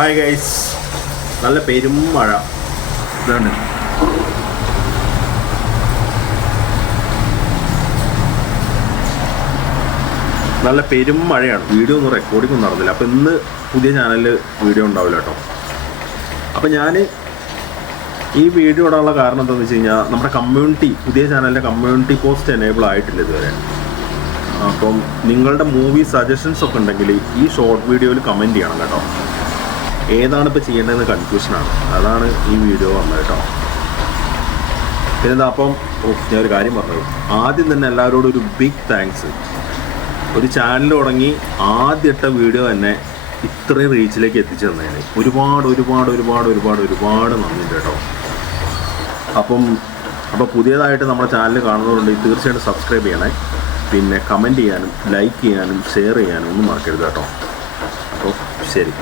Hi guys, നല്ല പെരും മഴ. ഇതുണ്ട്, നല്ല പെരും മഴയാണ്. വീഡിയോ ഒന്നും റെക്കോർഡിംഗ് ഒന്നും നടന്നില്ല. അപ്പോൾ ഇന്ന് പുതിയ ചാനലിൽ വീഡിയോ ഉണ്ടാവില്ല കേട്ടോ. അപ്പോൾ ഞാൻ ഈ വീഡിയോ ഇടാനുള്ള കാരണം എന്താണെന്ന് വെച്ച് കഴിഞ്ഞാൽ, നമ്മുടെ കമ്മ്യൂണിറ്റി, പുതിയ ചാനലിൻ്റെ കമ്മ്യൂണിറ്റി പോസ്റ്റ് എനേബിൾ ആയിട്ടില്ല ഇതുവരെ. അപ്പം നിങ്ങളുടെ മൂവി സജഷൻസ് ഒക്കെ ഉണ്ടെങ്കിൽ ഈ ഷോർട്ട് വീഡിയോയിൽ കമൻറ്റ് ചെയ്യണം കേട്ടോ. ഏതാണ് ഇപ്പോൾ ചെയ്യേണ്ടതെന്ന് കൺഫ്യൂഷനാണ്. അതാണ് ഈ വീഡിയോ വന്നത് കേട്ടോ. പിന്നെന്താ, അപ്പം ഞാനൊരു കാര്യം പറഞ്ഞത്, ആദ്യം തന്നെ എല്ലാവരോടും ഒരു ബിഗ് താങ്ക്സ്. ഒരു ചാനൽ തുടങ്ങി ആദ്യത്തെ വീഡിയോ തന്നെ ഇത്രയും റീച്ചിലേക്ക് എത്തിച്ചു തന്നതിന് ഒരുപാട് ഒരുപാട് ഒരുപാട് ഒരുപാട് ഒരുപാട് നന്ദിയുണ്ട് കേട്ടോ. അപ്പോൾ പുതിയതായിട്ട് നമ്മുടെ ചാനൽ കാണുന്നവരുണ്ടെങ്കിൽ തീർച്ചയായിട്ടും സബ്സ്ക്രൈബ് ചെയ്യണേ. പിന്നെ കമൻറ്റ് ചെയ്യാനും ലൈക്ക് ചെയ്യാനും ഷെയർ ചെയ്യാനും ഒന്നും മറക്കരുത് കേട്ടോ. അപ്പോൾ ശരി.